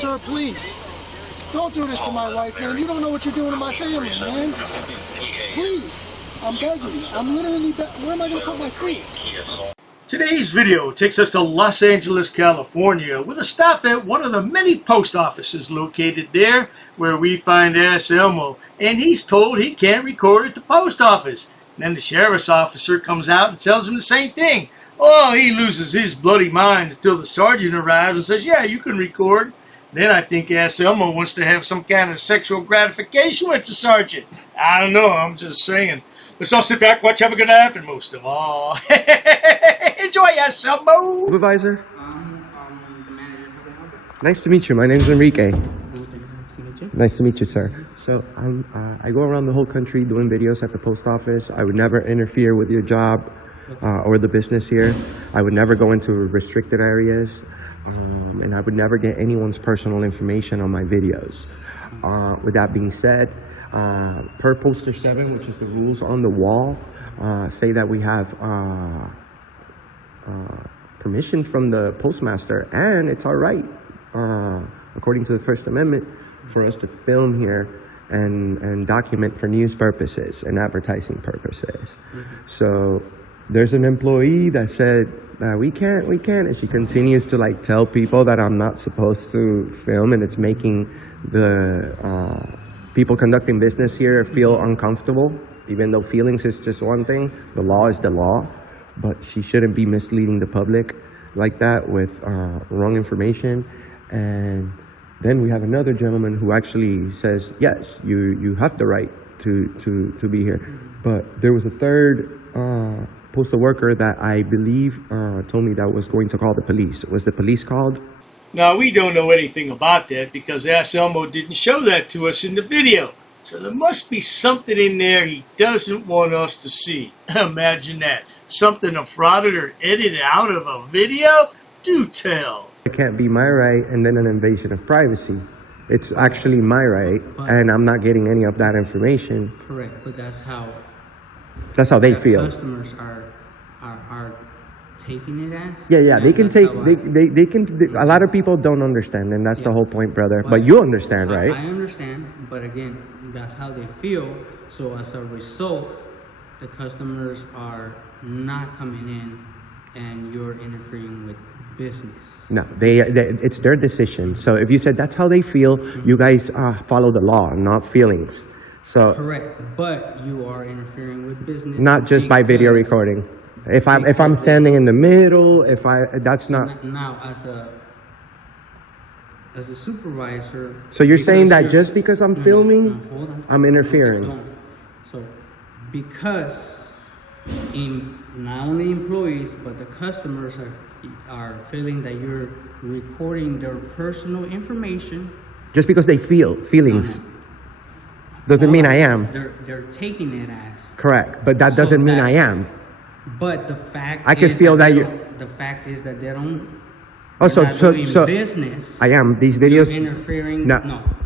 sir, please. Don't do this to my wife, man. You don't know what you're doing to my family, man. Please. I'm begging you. I'm literally where am I going to put my feet? Today's video takes us to Los Angeles, California, with a stop at one of the many post offices located there, where we find AssElmo, and he's told he can't record at the post office. And then the sheriff's officer comes out and tells him the same thing. Oh, he loses his bloody mind until the sergeant arrives and says, yeah, you can record. Then I think AssElmo wants to have some kind of sexual gratification with the sergeant. I don't know, I'm just saying. Let's all sit back, watch, have a good night, and most of all, enjoy AssElmo! Supervisor? The manager. Nice to meet you. My name's Enrique. Nice to meet you, sir. So I go around the whole country doing videos at the post office. I would never interfere with your job or the business here. I would never go into restricted areas. And I would never get anyone's personal information on my videos. With that being said, per poster 7, which is the rules on the wall, say that we have permission from the postmaster, and it's all right, according to the First Amendment, for us to film here and document for news purposes and advertising purposes. So there's an employee that said, we can't, and she continues to like tell people that I'm not supposed to film, and it's making the people conducting business here feel uncomfortable, even though feelings is just one thing. The law is the law, but she shouldn't be misleading the public like that with wrong information. And then we have another gentleman who actually says, yes, you have the right to be here. But there was a third postal worker that I believe told me that was going to call the police. Was the police called? Now, we don't know anything about that because AssElmo didn't show that to us in the video. So there must be something in there he doesn't want us to see. Imagine that. Something a frauditor edited out of a video? Do tell. It can't be my right and then an invasion of privacy. It's actually my right, and I'm not getting any of that information. Correct, but that's how they feel. Customers are taking it as. Yeah, they can take. They can. A lot of people don't understand, and that's the whole point, brother. But you understand, right? I understand, but again, that's how they feel. So as a result, the customers are not coming in, and you're interfering with business. No, it's their decision. So if you said that's how they feel, you guys follow the law, not feelings. So correct, but you are interfering with business. Not just by video recording. If I'm standing in the middle, that's not. Now as a supervisor. So you're saying that just because I'm filming, I'm interfering. So because not only employees but the customers are feeling that you're recording their personal information. Just because they feel feelings. Doesn't mean I am. They're taking it as. Correct, but that doesn't mean I am. But the fact I could feel that you. The fact is that they don't. Oh, so business. I am these videos. Interfering. No,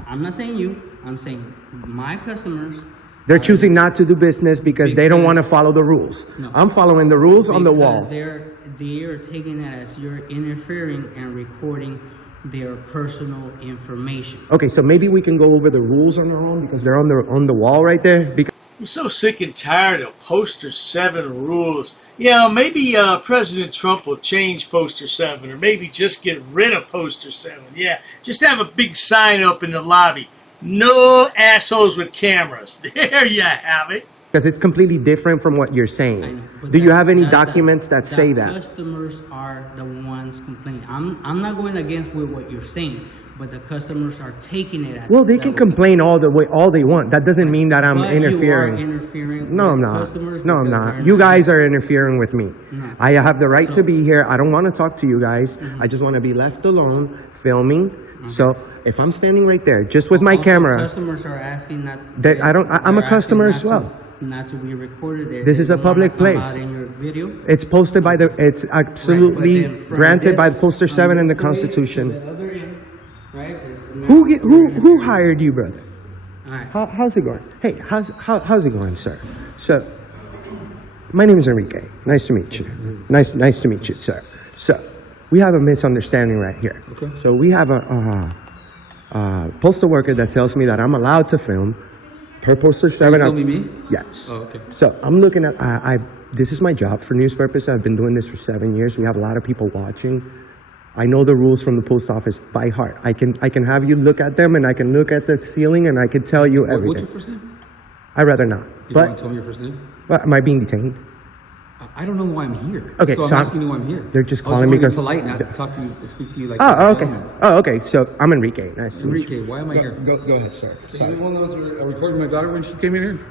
I'm not saying you. I'm saying my customers. They're choosing not to do business because they don't want to follow the rules. No, I'm following the rules on the wall. They're taking it as you're interfering and recording their personal information. Okay, so maybe we can go over the rules on our own because they're on the wall right there. I'm so sick and tired of poster 7 rules. Yeah, maybe President Trump will change poster 7, or maybe just get rid of poster 7. Yeah, just have a big sign up in the lobby. No assholes with cameras. There you have it. Because it's completely different from what you're saying. Do you have any documents that say that? Customers are the ones complaining. I'm not going against with what you're saying, but the customers are taking it as. Well, they can complain all they want. That doesn't mean that I'm interfering. You are interfering. No, I'm not. No, I'm not. You guys are interfering with me. No. I have the right to be here. I don't want to talk to you guys. I just want to be left alone filming. So if I'm standing right there, just with my camera. Customers are asking that. I'm a customer as well. Not to be recorded there. This is a public place. In your video. It's posted by it's absolutely granted by poster 7 in the Constitution. Who hired you, brother? All right. How's it going? Hey, how's it going, sir? So, my name is Enrique. Nice to meet you. Nice to meet you, sir. So, we have a misunderstanding right here. Okay. So we have postal worker that tells me that I'm allowed to film per poster 7. Filming me? Yes. Oh, okay. So I'm looking at, this is my job for news purposes. I've been doing this for 7 years. We have a lot of people watching. I know the rules from the post office by heart. I can have you look at them, and I can look at the ceiling, and I can tell you everything. What's your first name? I'd rather not. You don't want to tell me your first name? But am I being detained? I don't know why I'm here. Okay, so I'm asking you why I'm here. They're just I was calling me being because polite, not talk to you, speak to you like. Oh, okay. gentleman. Oh, okay. So I'm Enrique. Nice to meet you. Enrique, why am I here? Go ahead, sir. So you're the one that was recording my daughter when she came in here?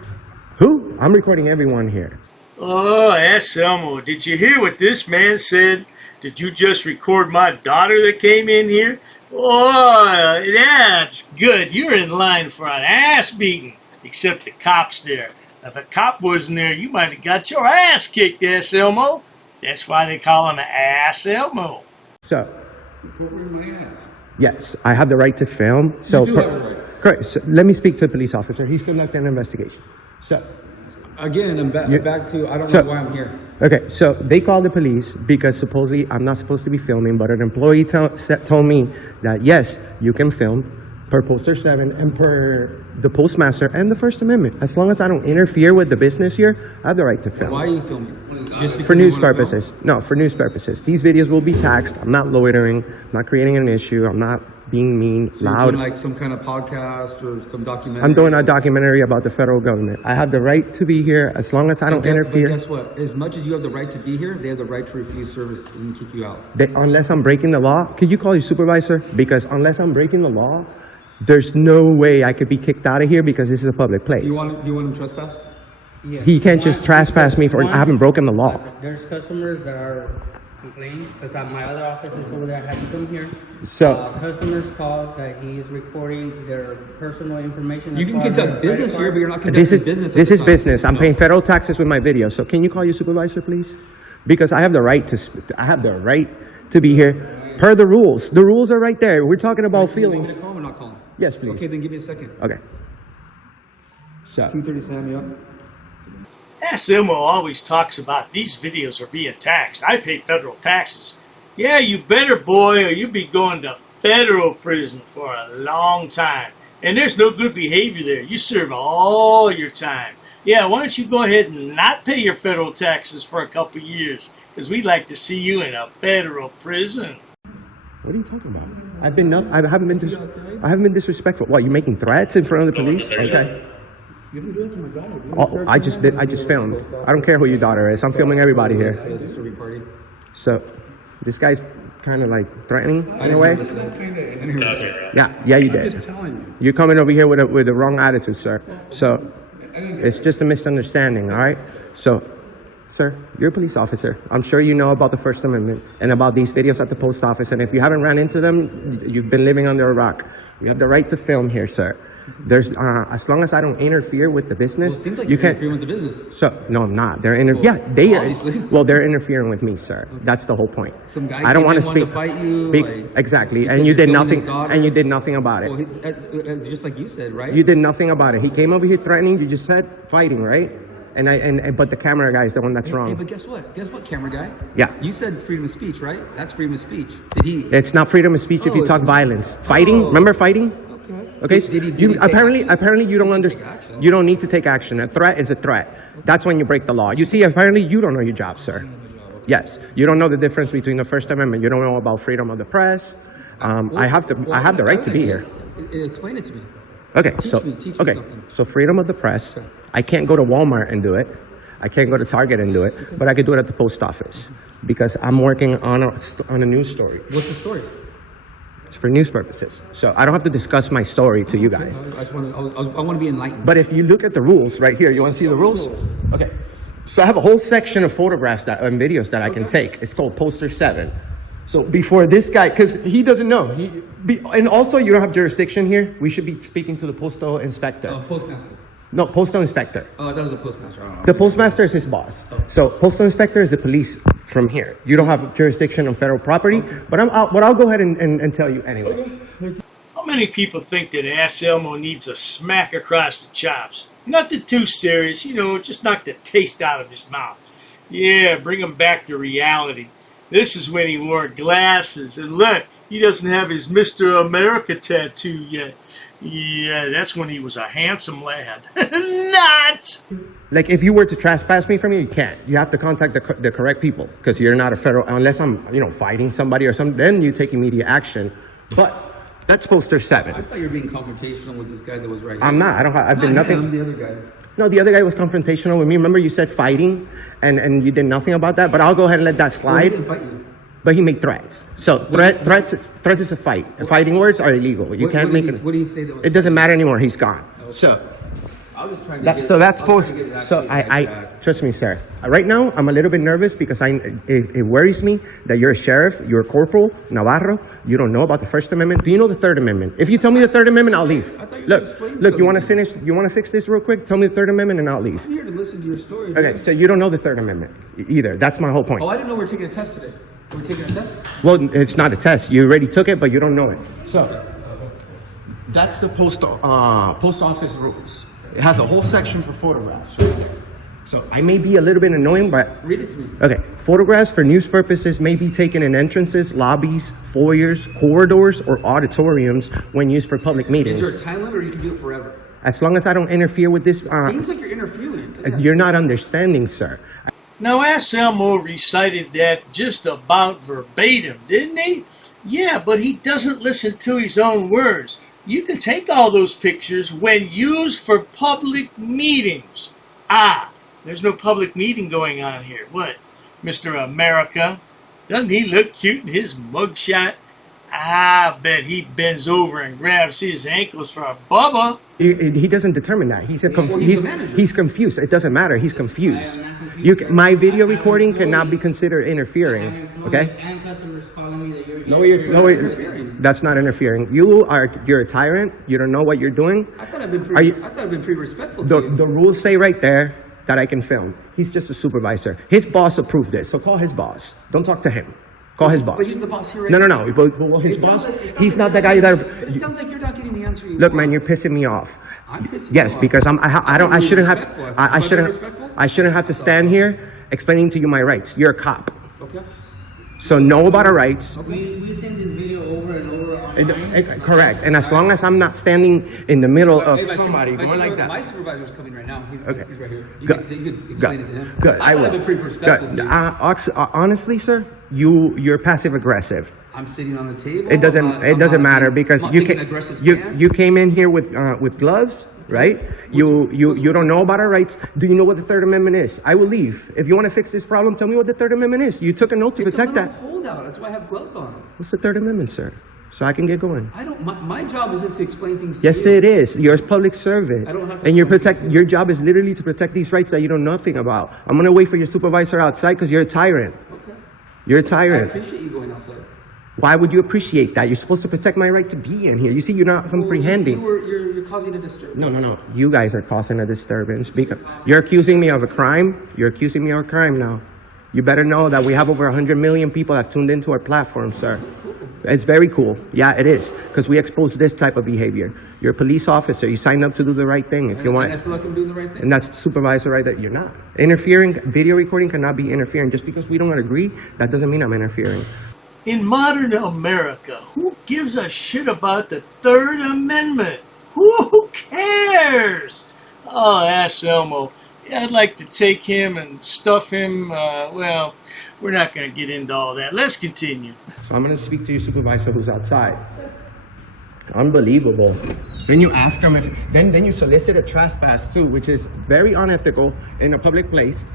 Who? I'm recording everyone here. Oh, AssElmo, did you hear what this man said? Did you just record my daughter that came in here? Oh, that's good. You're in line for an ass beating, except the cop's there. If a cop wasn't there, you might have got your ass kicked, AssElmo. That's why they call him AssElmo. So, Recording my ass. yes, I have the right to film. So, You do have a right. correct. So let me speak to the police officer. He's conducting an investigation. So, Again, I'm back to, I don't So- know why I'm here. okay, so they called the police because supposedly I'm not supposed to be filming, but an employee told me that yes, you can film per poster 7 and per the postmaster and the First Amendment. As long as I don't interfere with the business here, I have the right to film. Why are you filming? Just because For you news wanna film? purposes. No, for news purposes. These videos will be taxed. I'm not loitering. I'm not creating an issue. I'm not being mean, So you're loud. doing like some kind of podcast or some documentary? I'm doing a documentary about the federal government. I have the right to be here as long as I don't But interfere. guess what? As much as you have the right to be here, they have the right to refuse service and kick you out. Unless I'm breaking the law, could you call your supervisor? Because unless I'm breaking the law, there's no way I could be kicked out of here because this is a public place. Do you want him trespass? Yeah. He can't just trespass me for I haven't broken the law. There's customers that are complaining because at my other office is over there. I had to come here. So Customers called that he is recording their personal information. You as can far as conduct their business credit here, but you're card. not conducting this is business. at this the is time. business. I'm No. paying federal taxes with my video. So can you call your supervisor, please? Because I have the right to. I have the right to be here per the rules. The rules are right there. We're talking about You want me feelings. to call him or not call him? Yes, please. Okay, then give me a second. Okay. So 2:30 Sammy up. AssElmo always talks about these videos are being taxed. I pay federal taxes. Yeah, you better, boy, or you'll be going to federal prison for a long time. And there's no good behavior there. You serve all your time. Yeah, why don't you go ahead and not pay your federal taxes for a couple years? Because we'd like to see you in a federal prison. what are you talking about? I haven't been disrespectful. What, you making threats in front of the police? Okay. You didn't do it to my daughter. Oh, I just filmed. I don't care who your daughter is. I'm filming everybody here. Story party. So this guy's kind of like threatening in a way. Yeah, you did. You're coming over here with the wrong attitude, sir. So it's just a misunderstanding, all right? So, sir, you're a police officer. I'm sure you know about the First Amendment and about these videos at the post office. And if you haven't ran into them, you've been living under a rock. You have the right to film here, sir. There's as long as I don't interfere with the business, Well, it seems like you you're can't. interfering with the business. So no, I'm not. They're obviously. they're interfering with me, sir. That's the whole point. Some guy I don't came want in, to wanted speak. to fight you, Exactly, because and you you're did filming his nothing. daughter. And you did nothing about it. Well, just like you said, right? You did nothing about it. He came over here threatening. You just said fighting, right? But the camera guy is the one that's Hey, wrong. but guess what? Guess what, camera guy? Yeah. You said freedom of speech, right? That's freedom of speech. Did he? It's not freedom of speech if you Oh, talk it's- violence. Fighting. Oh. Remember fighting? Okay. Okay. Did he You take apparently action? you don't Take understand. action. You don't need to take action. A threat is a threat. That's when you break the law. You see, apparently you don't know your job, sir. Yes, you don't know the difference between the First Amendment. You don't know about freedom of the press. I have the right to be here. Explain it to me. Okay, Teach me something. so freedom of the press. I can't go to Walmart and do it. I can't go to Target and do it, but I could do it at the post office because I'm working on a news story. What's the story? It's for news purposes. So I don't have to discuss my story to you guys. I just want to. I want to be enlightened. But if you look at the rules right here, you want to see the rules? Okay. So I have a whole section of photographs and videos that I can take. It's called Poster 7. So before this guy, because he doesn't know. And also you don't have jurisdiction here. We should be speaking to the postal inspector. Postmaster. No, postal inspector. Oh, that was a postmaster. I don't know. The postmaster is his boss. So postal inspector is the police from here. You don't have jurisdiction on federal property, but I'll go ahead and tell you anyway. How many people think that AssElmo needs a smack across the chops? Nothing too serious, just knock the taste out of his mouth. Yeah, bring him back to reality. This is when he wore glasses. And look, he doesn't have his Mr. America tattoo yet. Yeah, that's when he was a handsome lad. Not! Like, if you were to trespass me from here, you can't. You have to contact the correct people, because you're not a federal, unless I'm, you know, fighting somebody or something, then you take immediate action. But that's poster 7. I thought you were being confrontational with this guy that was right here. I'm not. I've been nothing. I'm the other guy. No, the other guy was confrontational with me. Remember you said fighting, and you did nothing about that, but I'll go ahead and let that Well, he slide. didn't fight you. But he made threats. So threats is a fight. Fighting words are illegal. You can't make it. What do you say that was? It doesn't matter anymore. He's gone. So I was just trying to get. so that's I was post. trying to get that So kid back. trust me, sir. Right now I'm a little bit nervous because it worries me that you're a sheriff, you're a corporal Navarro. You don't know about the First Amendment. Do you know the Third Amendment? If you tell me the Third Amendment, I'll leave. I thought you were explaining Look. to You want me. to finish? You want to fix this real quick? Tell me the Third Amendment, and I'll leave. I'm here to listen to your story. Okay. dude. So you don't know the Third Amendment either. That's my whole point. Oh, I didn't know we were taking a test today. We're taking a test. Well, it's not a test. You already took it, but you don't know it. So that's the post office rules. It has a whole section for photographs right there. So I may be a little bit annoying, but Read it to me. okay. Photographs for news purposes may be taken in entrances, lobbies, foyers, corridors, or auditoriums when used for public Is there a meetings. time limit, or you can do it forever? As long as I don't interfere with this, Seems like you're interfering. you're not understanding, sir. Now, AssElmo recited that just about verbatim, didn't he? Yeah, but he doesn't listen to his own words. You can take all those pictures when used for public meetings. Ah, there's no public meeting going on here. What, Mr. America? Doesn't he look cute in his mugshot? I bet he bends over and grabs his ankles for a bubba. He doesn't determine that. He's Well, he's the manager. he's confused. It doesn't matter. He's confused. I am not confused. My video I have recording cannot be employees- considered I have interfering. employees Okay? and customers calling me that you're No, interfering. that's not interfering. You're a tyrant. You don't know what you're doing. I thought I've been Are you- pretty respectful to The you. rules say right there that I can film. He's just a supervisor. His boss approved this, so call his boss. Don't talk to him. Call his boss. But he's the boss here right No, now. But his It boss, sounds like- it he's sounds not like the guy you're- that. It sounds like you're not getting the answer you Look, want. man, you're pissing me off. I'm pissing Yes, you off. because I shouldn't have. Respectful. I Am I shouldn't. being respectful? I shouldn't have to stand here explaining to you my rights. You're a cop, Okay. so know about our rights. We send this video over and over online. Correct. And as long as I'm not standing in the middle of Hey, my somebody super- going my like super- My that. supervisor's coming right now. He's right here. You Good. could explain it to him. Good. I I thought will. I've been pretty respectful Good. to you. Honestly, sir, you're passive aggressive. I'm sitting on the table. It doesn't matter because you you came in here with gloves, right? You don't know about our rights. Do you know what the Third Amendment is? I will leave. If you want to fix this problem, tell me what the Third Amendment is. You took an oath to protect that. holdout. That's why I have gloves on. What's the Third Amendment, sir? So I can get going. I don't. My job isn't to explain things. To Yes, you. it is. You're a public servant, I don't have to and explain your job is literally to protect these rights that you know nothing about. I'm gonna wait for your supervisor outside because you're a tyrant. Okay. You're a I tyrant. appreciate you going outside. Why would you appreciate that? You're supposed to protect my right to be in here. You see, you're not comprehending. You're causing a disturbance. No. You guys are causing a disturbance because you're accusing me of a crime. You're accusing me of a crime now. You better know that we have over 100 million people that tuned into our platform, sir. It's very cool. Yeah, it is. Because we expose this type of behavior. You're a police officer. You signed up to do the right thing if you And want. I feel like I'm doing the right thing. And that's supervisor right that you're not. Interfering, video recording cannot be interfering. Just because we don't agree, that doesn't mean I'm interfering. In modern America, who gives a shit about the Third Amendment? Who cares? Oh, AssElmo. I'd like to take him and stuff him. Well, we're not going to get into all that. Let's continue. So I'm going to speak to your supervisor who's outside. Unbelievable. Then you ask him if, then you solicit a trespass too, which is very unethical in a public place.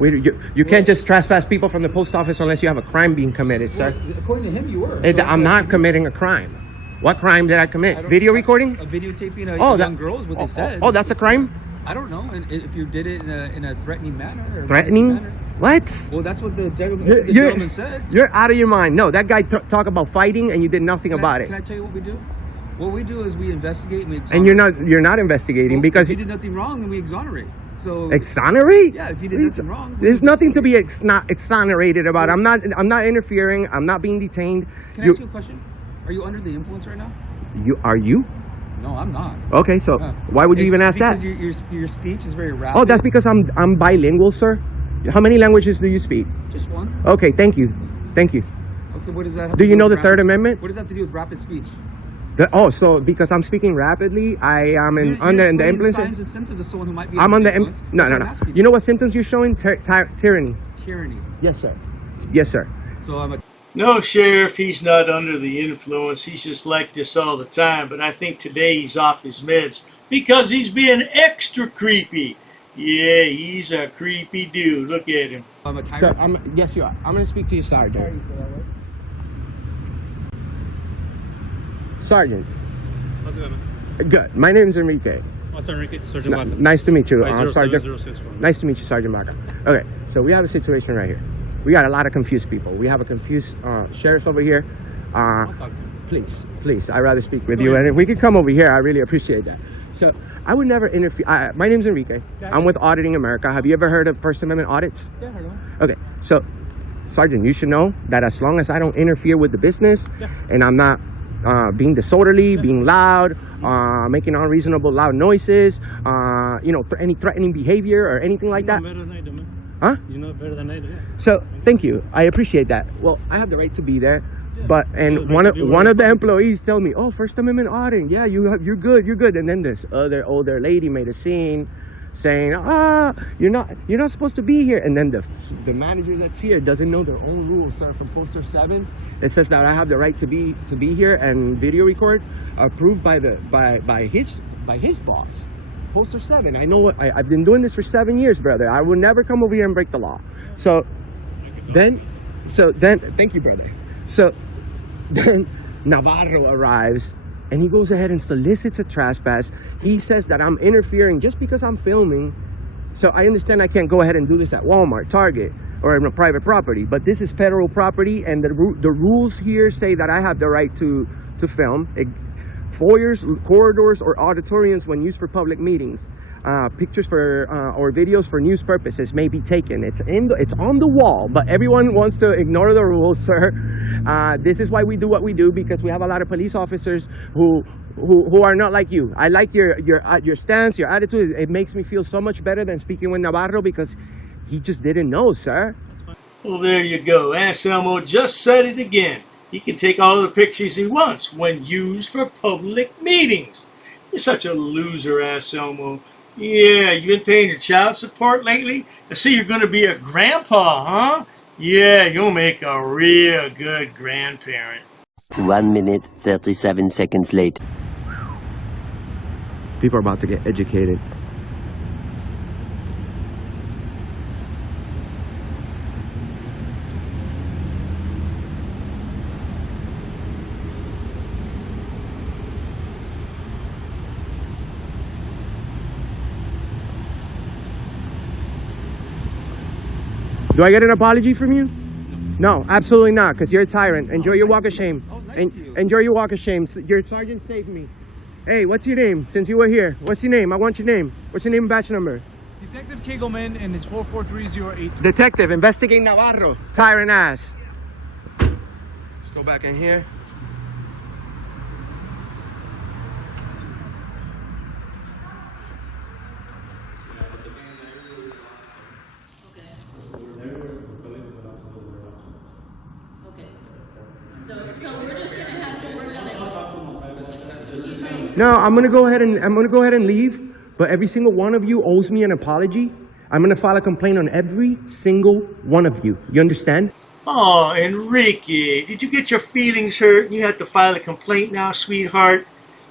You can't just trespass people from the post office unless you have a crime being committed, sir. Well, according to him, you were. I'm not committing a crime. What crime did I commit? Video recording? Videotaping a that- young girl is what they said. Oh, that's a crime? I don't know. And if you did it in a threatening manner. Or Threatening? manner. What? Well, that's what the You're- gentleman said. You're out of your mind. No, that guy talk about fighting and you did nothing about Can I it. tell you what we do? What we do is we investigate and we And exonerate. you're not investigating because if you did nothing wrong, then we exonerate. So exonerate? yeah, if you did nothing wrong, There's nothing to be not exonerated about. I'm not interfering. I'm not being detained. can I ask you a question? Are you under the influence right now? Are you? No, I'm not. Okay, so why would you It's even ask that? because your speech is very rapid. Oh, that's because I'm bilingual, sir. How many languages do you speak? just one. Okay, thank you. Thank you. Okay. So what does that have Do to you know with the Third rapid- Amendment? What does that have to do with rapid speech? Oh, so because I'm speaking rapidly, I am under the influence. Signs and symptoms of someone who might be. I'm under influence. no. That's what I'm asking You know what symptoms you're showing? Tyranny. Tyranny. Yes, sir. Yes, sir. So I'm a. No, Sheriff, he's not under the influence. He's just like this all the time. But I think today he's off his meds because he's being extra creepy. Yeah, he's a creepy dude. Look at him. I'm a tyrant. So, yes, you are. I'm going to speak to you, Sergeant. Sergeant. How's it going? Good. My name's Enrique. Oh, sorry, Enrique. Sergeant Baca. Nice to meet you, Sergeant. 507-061. Nice to meet you, Sergeant Baca. Okay, so we have a situation right here. We got a lot of confused people. We have a confused sheriff over here. I'll talk to him. Please, I'd rather speak with you. And if we could come over here, I really appreciate that. So I would never interfere. My name's Enrique. I'm with Auditing America. Have you ever heard of First Amendment audits? Yeah, I heard of him. Okay, so Sergeant, you should know that as long as I don't interfere with the business and I'm not being disorderly, being loud, making unreasonable loud noises, any threatening behavior or anything like that. You know better than I do, man. Huh? You know better than I do. So thank you. I appreciate that. Well, I have the right to be there. But Yeah, one right of the employees tell me, "Oh, First Amendment auditing. Yeah, you're good." And then this other older lady made a scene, saying, you're not supposed to be here." And then the manager that's here doesn't know their own rules, sir. From Poster 7, it says that I have the right to be here and video record, approved by his boss. Poster 7. I know I've been doing this for 7 years, brother. I will never come over here and break the law. So then, thank you, brother. So then Navarro arrives and he goes ahead and solicits a trespass. He says that I'm interfering just because I'm filming. So I understand I can't go ahead and do this at Walmart, Target, or in a private property, but this is federal property, and the rules here say that I have the right to film. Foyers, corridors, or auditoriums when used for public meetings. Pictures or videos for news purposes may be taken. It's on the wall, but everyone wants to ignore the rules, sir. This is why we do what we do, because we have a lot of police officers who are not like you. I like your stance, your attitude. It makes me feel so much better than speaking with Navarro, because he just didn't know, sir. Well, there you go. AssElmo just said it again. He can take all the pictures he wants when used for public meetings. You're such a loser, AssElmo. Yeah, you been paying your child support lately? I see you're going to be a grandpa, huh? Yeah, you'll make a real good grandparent. 1 minute, 37 seconds later. People are about to get educated. Do I get an apology from you? No, absolutely not, because you're a tyrant. Enjoy your walk of shame. Enjoy your walk of shame. Your sergeant saved me. Hey, what's your name? Since you were here, what's your name? I want your name. What's your name and batch number? Detective Kegelman, and it's 443083. Detective, investigate Navarro. Tyrant ass. Let's go back in here. No, I'm gonna go ahead and leave. But every single one of you owes me an apology. I'm gonna file a complaint on every single one of you. You understand? Oh, Enrique, did you get your feelings hurt? You have to file a complaint now, sweetheart.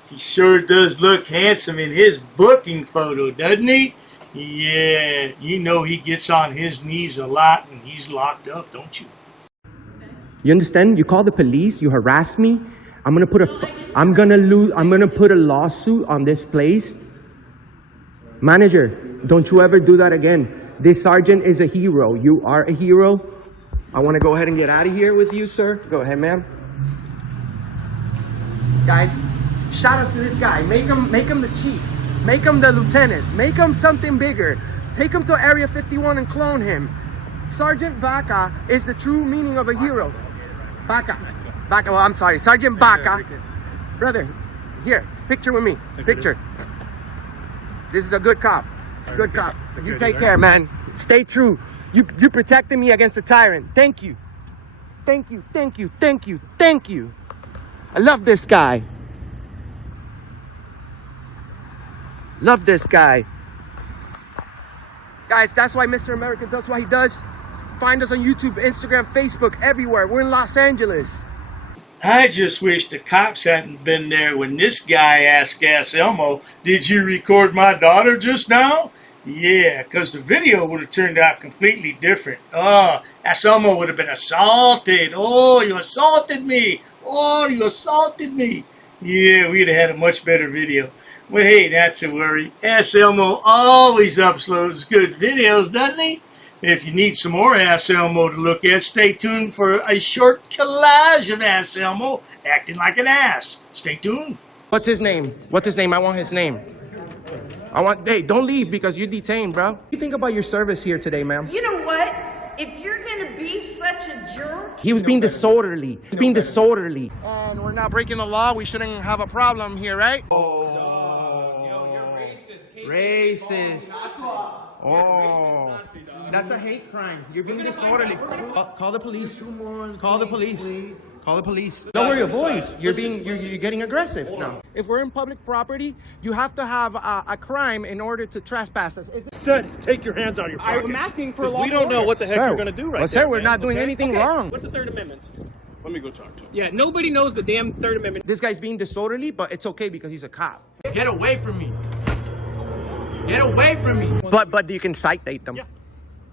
He sure does look handsome in his booking photo, doesn't he? Yeah, you know he gets on his knees a lot when he's locked up, don't you? You understand? You call the police, you harass me. I'm gonna put a lawsuit on this place. Manager, don't you ever do that again. This sergeant is a hero. You are a hero. I want to go ahead and get out of here with you, sir. Go ahead, ma'am. Guys, shout out to this guy. Make him the chief. Make him the lieutenant. Make him something bigger. Take him to Area 51 and clone him. Sergeant Vaca is the true meaning of a hero. Vaca, well, I'm sorry. Sergeant Vaca. Brother, here, picture with me. Picture. This is a good cop. Good cop. You take care, man. Stay true. You protected me against a tyrant. Thank you. Thank you, thank you, thank you, thank you. I love this guy. Love this guy. Guys, that's why Mr. America does what he does. Find us on YouTube, Instagram, Facebook, everywhere. We're in Los Angeles. I just wish the cops hadn't been there when this guy asked AssElmo, "Did you record my daughter just now?" Yeah, because the video would have turned out completely different. Oh, AssElmo would have been assaulted. Oh, you assaulted me. Oh, you assaulted me. Yeah, we'd have had a much better video. But hey, not to worry. AssElmo always uploads good videos, doesn't he? If you need some more AssElmo to look at, stay tuned for a short collage of AssElmo acting like an ass. Stay tuned. What's his name? What's his name? I want his name. Hey, don't leave because you're detained, bro. What do you think about your service here today, ma'am? You know what? If you're gonna be such a jerk... He was being disorderly. He's being disorderly. And we're not breaking the law. We shouldn't have a problem here, right? Racist. Oh, that's a hate crime. You're being disorderly. Call the police. Call the police. Call the police. Lower your voice. You're getting aggressive now. If we're in public property, you have to have a crime in order to trespass us. Sir, take your hands out of your pocket. I'm asking for a law. We don't know what the heck you're going to do right now. Sir, we're not doing anything wrong. What's the Third Amendment? Let me go talk to him. Yeah, nobody knows the damn Third Amendment. This guy's being disorderly, but it's okay because he's a cop. Get away from me. Get away from me. But you can citate them. Yeah.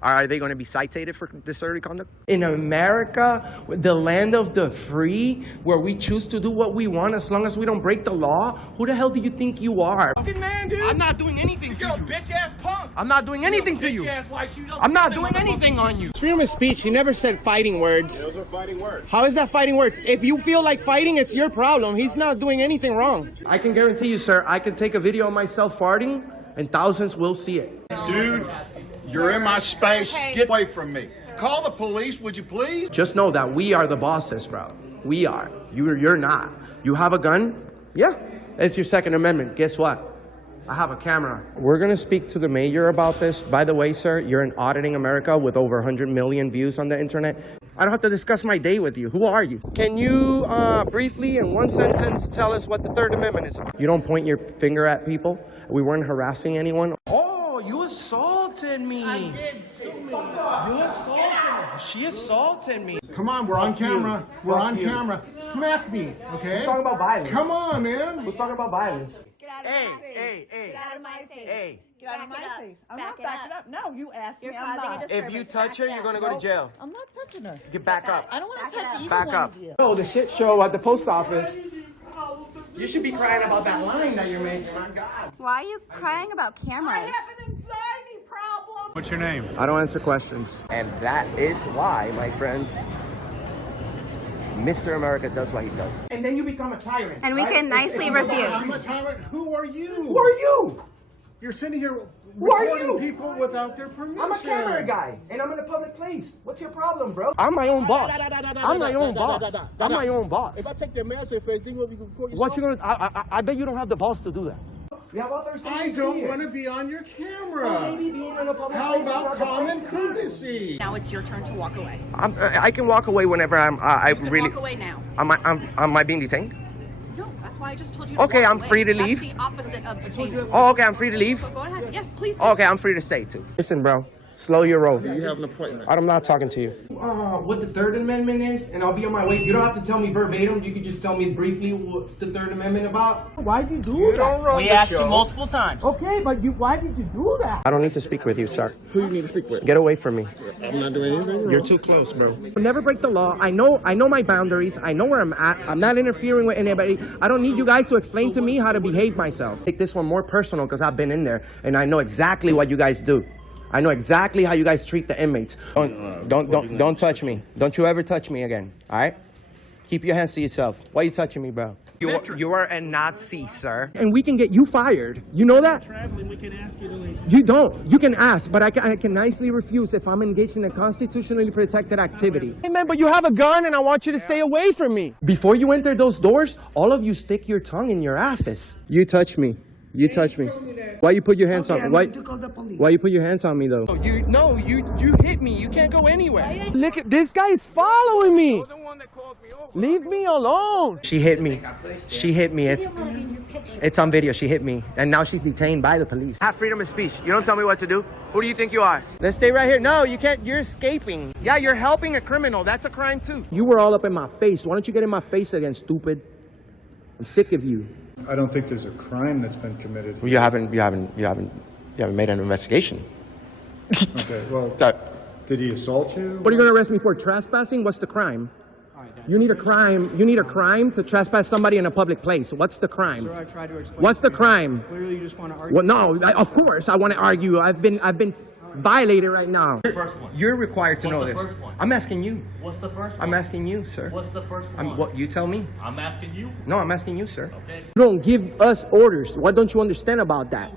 Are they going to be cited for disorderly conduct? In America, the land of the free, where we choose to do what we want as long as we don't break the law, who the hell do you think you are? Fucking man, dude. I'm not doing anything to you. Bitch-ass punk. I'm not doing anything to you. I'm not doing anything on you. Freedom of speech, he never said fighting words. Those are fighting words. How is that fighting words? If you feel like fighting, it's your problem. He's not doing anything wrong. I can guarantee you, sir, I can take a video of myself farting, and thousands will see it. Dude, you're in my space. Get away from me. Call the police, would you please? Just know that we are the bosses, bro. We are. You're not. You have a gun? Yeah. It's your Second Amendment. Guess what? I have a camera. We're going to speak to the mayor about this. By the way, sir, you're in Auditing America with over 100 million views on the internet. I don't have to discuss my day with you. Who are you? Can you briefly, in one sentence, tell us what the Third Amendment is? You don't point your finger at people. We weren't harassing anyone. Oh, you assaulted me. I did so many. You assaulted me. She assaulted me. Come on, we're on camera. We're on camera. Smack me, okay? We're talking about violence. Come on, man. We're talking about violence. Get out of my face. Get out of my face. Hey. Get out of my face. I'm not backing up. No, you asked me. I'm causing a not. disturbance. If you touch her, you're going to go to jail. I'm not touching her. Get back up. I don't want to touch either Back one up. of you. Oh, the shit show at the post office. You should be crying about that line that you're making, my God. Why are you crying about cameras? I have an anxiety problem. What's your name? I don't answer questions. And that is why, my friends, Mr. America does what he does. And then you become a tyrant. And we can nicely refuse. I'm a tyrant. Who are you? Who are you? You're sitting here Who are recording you? people without their permission. I'm a camera guy, and I'm in a public place. What's your problem, bro? I'm my own boss. I'm my own boss. I'm my own boss. If I take their mask face, then you'll be record yourself. What you gonna? I bet you don't have the balls to do that. We have authorization. I don't want to be on your camera. Well, maybe being in a public How place is about not the common place. courtesy? Now it's your turn to walk away. I can walk away whenever I'm. I You can really. walk away now. Am I being detained? No, that's why I just told you to Okay, walk I'm away. free to That's leave. the opposite of detainment. Oh, okay, I'm free to leave. So go ahead. Yes, please. Okay, I'm free to stay too. Listen, bro. Slow your roll. You have an appointment. I'm not talking to you. What the Third Amendment is, and I'll be on my way. You don't have to tell me verbatim. You can just tell me briefly what's the Third Amendment about. Why'd you do that? We asked you multiple times. Okay, but why did you do that? I don't need to speak with you, sir. Who do you need to speak with? Get away from me. I'm not doing anything wrong. You're too close, bro. Never break the law. I know my boundaries. I know where I'm at. I'm not interfering with anybody. I don't need you guys to explain to me how to behave myself. Take this one more personal because I've been in there and I know exactly what you guys do. I know exactly how you guys treat the inmates. Don't touch me. Don't you ever touch me again. All right? Keep your hands to yourself. Why are you touching me, bro? You are a Nazi, sir. And we can get you fired. You know that? Traveling, we can ask you to leave. You don't. You can ask, but I can nicely refuse if I'm engaged in a constitutionally protected activity. Hey, man, but you have a gun and I want you to stay away from me. Before you enter those doors, all of you stick your tongue in your asses. You touch me. You touch me. Why you put your hands on me? Why? To call the police. Why you put your hands on me though? You hit me. You can't go anywhere. Look at this guy is following me. Leave me alone. She hit me. She hit me. It's on video. She hit me, and now she's detained by the police. I have freedom of speech. You don't tell me what to do. Who do you think you are? Let's stay right here. No, you can't. You're escaping. Yeah, you're helping a criminal. That's a crime too. You were all up in my face. Why don't you get in my face again, stupid? I'm sick of you. I don't think there's a crime that's been committed. You haven't made an investigation. Okay, well, did he assault you? What are you going to arrest me for? Trespassing? What's the crime? You need a crime. You need a crime to trespass somebody in a public place. What's the crime? Sir, I tried to explain. What's the crime? Clearly, you just want to argue. Well, no, of course I want to argue. I've been violated right now. First one. You're required to know What's this. the first one? I'm asking you. What's the first one? I'm asking you, sir. What's the first one? You tell me. I'm asking you. No, I'm asking you, sir. Okay. You don't give us orders. What don't you understand about that?